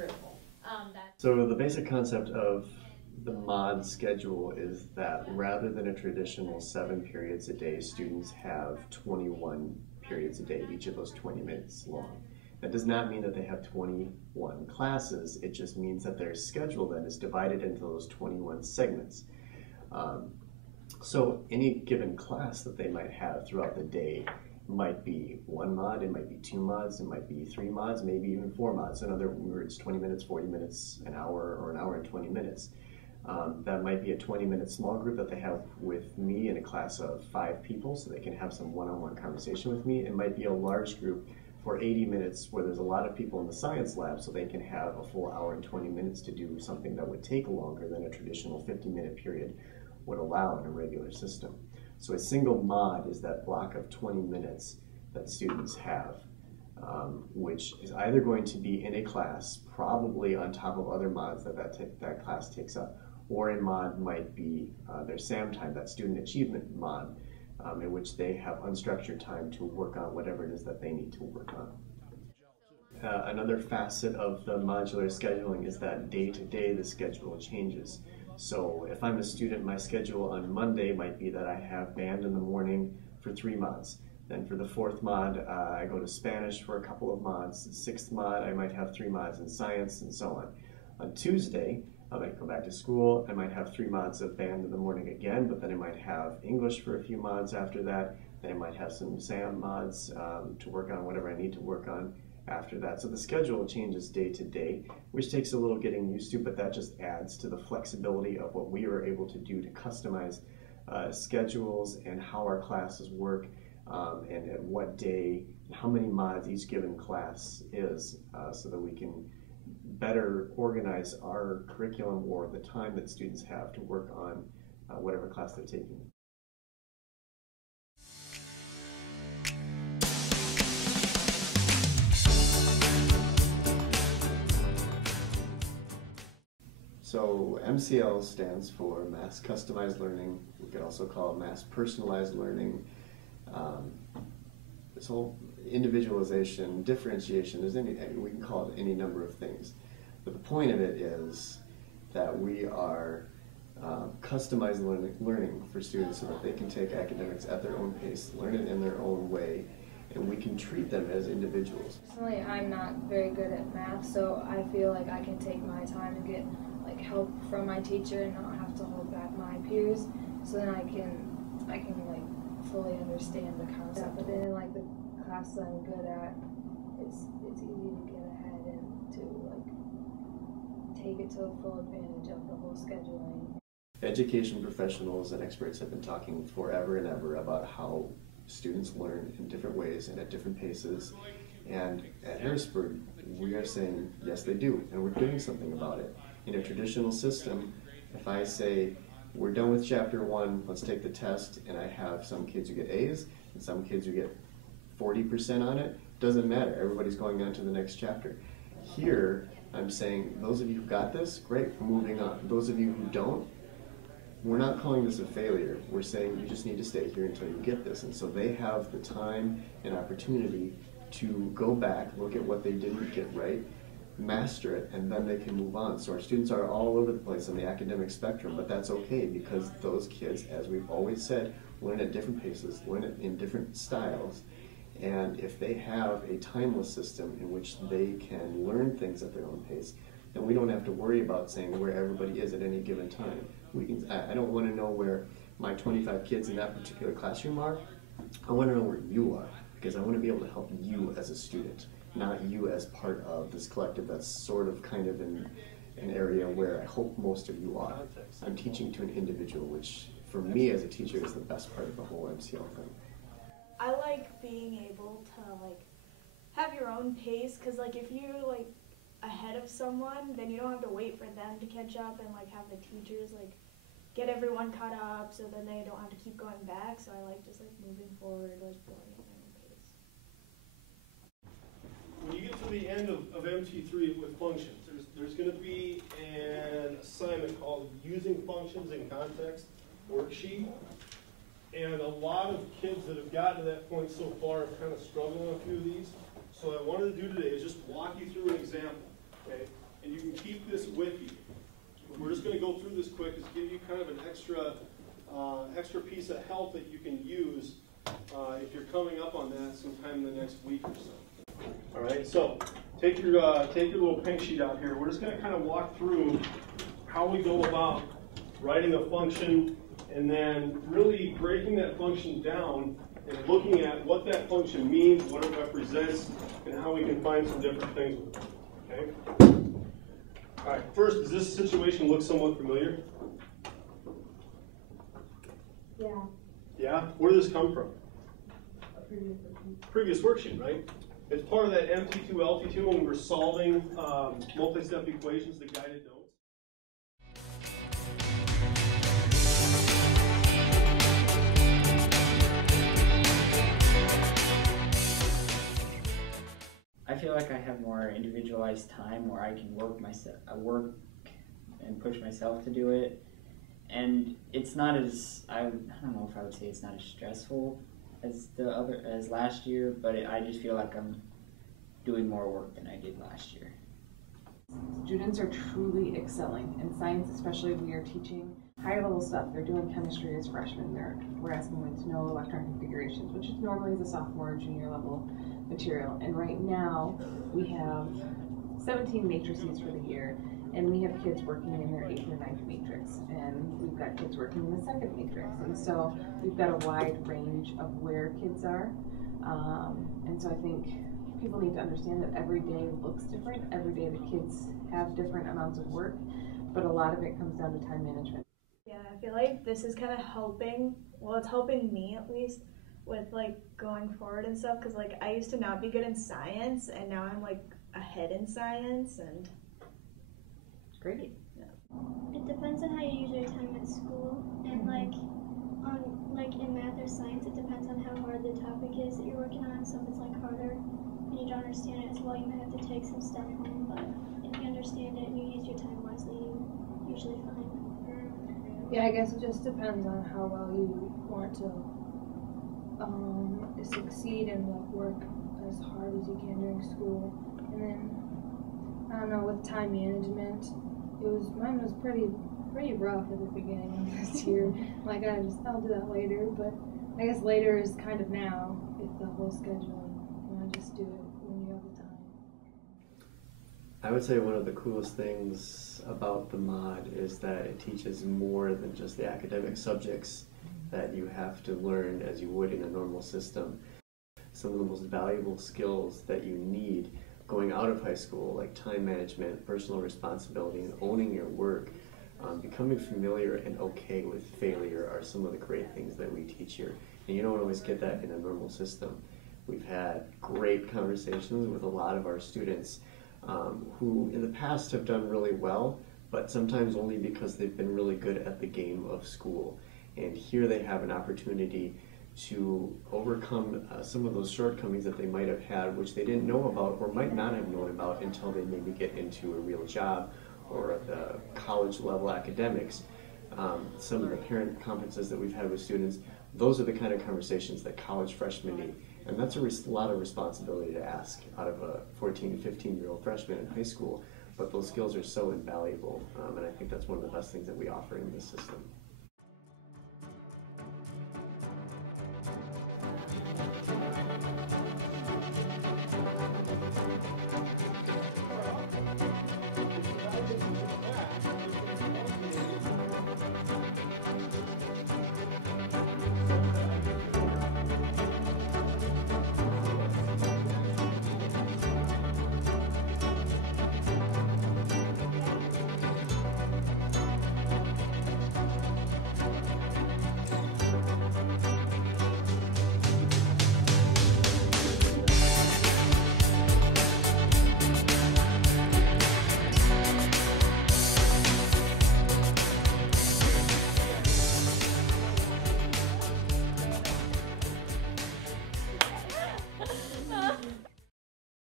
group. So the basic concept of the mod schedule is that rather than a traditional 7 periods a day, students have 21 periods a day, each of those 20 minutes long. That does not mean that they have 21 classes, it just means that their schedule then is divided into those 21 segments. So any given class that they might have throughout the day might be 1 mod, it might be 2 mods, it might be 3 mods, maybe even 4 mods. In other words, 20 minutes, 40 minutes, an hour, or an hour and 20 minutes. That might be a 20-minute small group that they have with me in a class of 5 people, so they can have some one-on-one conversation with me. It might be a large group for 80 minutes where there's a lot of people in the science lab, so they can have a full hour and 20 minutes to do something that would take longer than a traditional 50-minute period would allow in a regular system. So a single mod is that block of 20 minutes that students have, which is either going to be in a class, probably on top of other mods that class takes up, or a mod might be their SAM time, that student achievement mod, in which they have unstructured time to work on whatever it is that they need to work on. Another facet of the modular scheduling is that day to day the schedule changes. So if I'm a student, my schedule on Monday might be that I have band in the morning for 3 mods. Then for the 4th mod, I go to Spanish for a couple of mods. The 6th mod, I might have 3 mods in science, and so on. On Tuesday, I might go back to school. I might have 3 mods of band in the morning again, but then I might have English for a few mods after that. Then I might have some SAM mods to work on whatever I need to work on after that. So the schedule changes day to day, which takes a little getting used to, but that just adds to the flexibility of what we are able to do to customize schedules and how our classes work, and at what day, how many mods each given class is, so that we can better organize our curriculum or the time that students have to work on whatever class they're taking. So MCL stands for Mass Customized Learning. We could also call it Mass Personalized Learning. This whole individualization, differentiation, we can call it any number of things. But the point of it is that we are customized learning for students so that they can take academics at their own pace, learn it in their own way, and we can treat them as individuals. Personally, I'm not very good at math, so I feel like I can take my time and get help from my teacher and not have to hold back my peers, so then I can fully understand the concept. But then the class that I'm good at, it's easy to get ahead and to take it to full advantage of the whole scheduling. Education professionals and experts have been talking forever and ever about how students learn in different ways and at different paces, and at Harrisburg we are saying yes they do, and we're doing something about it. In a traditional system, if I say we're done with chapter 1, let's take the test, and I have some kids who get A's and some kids who get 40% on it, doesn't matter, everybody's going on to the next chapter. Here I'm saying those of you who got this, great, moving on. Those of you who don't, we're not calling this a failure. We're saying you just need to stay here until you get this. And so they have the time and opportunity to go back, look at what they didn't get right, master it, and then they can move on. So our students are all over the place on the academic spectrum, but that's okay because those kids, as we've always said, learn at different paces, learn it in different styles, and if they have a timeless system in which they can learn things at their own pace, then we don't have to worry about saying where everybody is at any given time. I don't want to know where my 25 kids in that particular classroom are. I want to know where you are, because I want to be able to help you as a student, not you as part of this collective that's sort of kind of in an area where I hope most of you are. I'm teaching to an individual, which for me as a teacher is the best part of the whole MCL thing. I like being able to have your own pace, because if you're ahead of someone, then you don't have to wait for them to catch up and have the teachers get everyone caught up, so then they don't have to keep going back. So I like just moving forward, going at my own pace. When you get to the end of MT3 with functions, there's going to be an assignment called Using Functions in Context worksheet. And a lot of kids that have gotten to that point so far have kind of struggled on a few of these. So what I wanted to do today is just walk you through an example. Okay? and you can keep this with you. We're just going to go through this quick, just give you kind of an extra piece of help that you can use if you're coming up on that sometime in the next week or so. All right, so take your little pink sheet out here. We're just going to kind of walk through how we go about writing a function and then really breaking that function down and looking at what that function means, what it represents, and how we can find some different things with it. Okay? All right, first, does this situation look somewhat familiar? Yeah. Yeah? Where did this come from? Previous worksheet, right? It's part of that MT2, LT2 when we were solving multi-step equations, the guided notes. I feel like I have more individualized time where I can work and push myself to do it, and it's not as I don't know if I would say it's not as stressful as last year, but I just feel like I'm doing more work than I did last year. Students are truly excelling in science, especially we are teaching higher level stuff. They're doing chemistry as freshmen. We're asking them to know electron configurations, which is normally as a sophomore or junior level material. And right now we have 17 matrices for the year, and we have kids working in their 8th or 9th matrix, and we've got kids working in the 2nd matrix. And so we've got a wide range of where kids are. And so I think people need to understand that every day looks different. Every day the kids have different amounts of work, but a lot of it comes down to time management. Yeah, I feel like this is kind of helping, well, it's helping me at least, with like going forward and stuff, because like I used to not be good in science, and now I'm like ahead in science, and It's great. Yeah. It depends on how you use your time at school, and like in math or science, it depends on how hard the topic is that you're working on. So if it's like harder and you don't understand it as well, you might have to take some stuff home, but if you understand it and you use your time wisely, you're usually fine. Yeah, I guess it just depends on how well you want to succeed and like work as hard as you can during school. And then I don't know, with time management, mine was pretty rough at the beginning of this year. Like I'll do that later, but I guess later is kind of now with the whole scheduling. You want to just do it when you have the time. I would say one of the coolest things about the mod is that it teaches more than just the academic subjects that you have to learn as you would in a normal system. Some of the most valuable skills that you need going out of high school, like time management, personal responsibility, and owning your work, becoming familiar and okay with failure are some of the great things that we teach here. And you don't always get that in a normal system. We've had great conversations with a lot of our students who in the past have done really well, but sometimes only because they've been really good at the game of school. And here they have an opportunity to overcome some of those shortcomings that they might have had, which they didn't know about or might not have known about until they maybe get into a real job or the college level academics. Some of the parent conferences that we've had with students, those are the kind of conversations that college freshmen need. And that's a lot of responsibility to ask out of a 14, 15-year-old freshman in high school, but those skills are so invaluable, and I think that's one of the best things that we offer in this system.